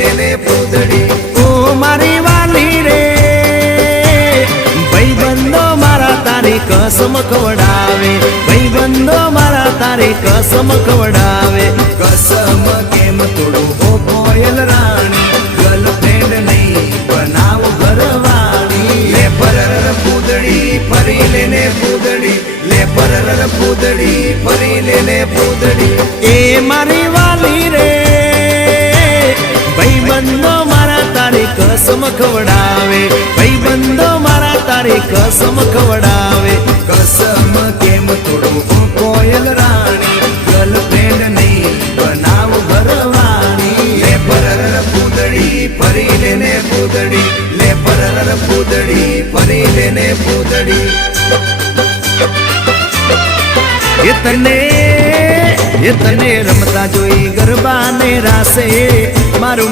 લેને પૂતળી ઓ મારી વાલી રે ભાઈબંધો મારા તારી કસમ ખવડાવે ભાઈબંધો મારા તારી કસમ ખવડાવે કસમ કેમ તોડો ઓ કોયલ રાણી ગર્લફ્રેન્ડ નહીં બનાવ ઘરવાળી લે પરર પૂતળી ફરી લેને પૂતળી લે પરર પૂતળી ફરી લેને પૂતળી એ મારી વાલી રે ભાઈબંધો મારા તારી કસમ ખવડાવે ભાઈબંધો મારા તારી કસમ ખવડાવે કસમ કેમ તોડો ઓ કોયલ રાણી ગર્લફ્રેન્ડ નહીં બનાવ ઘરવાળી લે પરર પૂતળી ફરી લેને પૂતળી લે પરર પૂતળી ફરી લેને પૂતળી એ તને રમતા જોઈ ગરબા ને રાસે મારું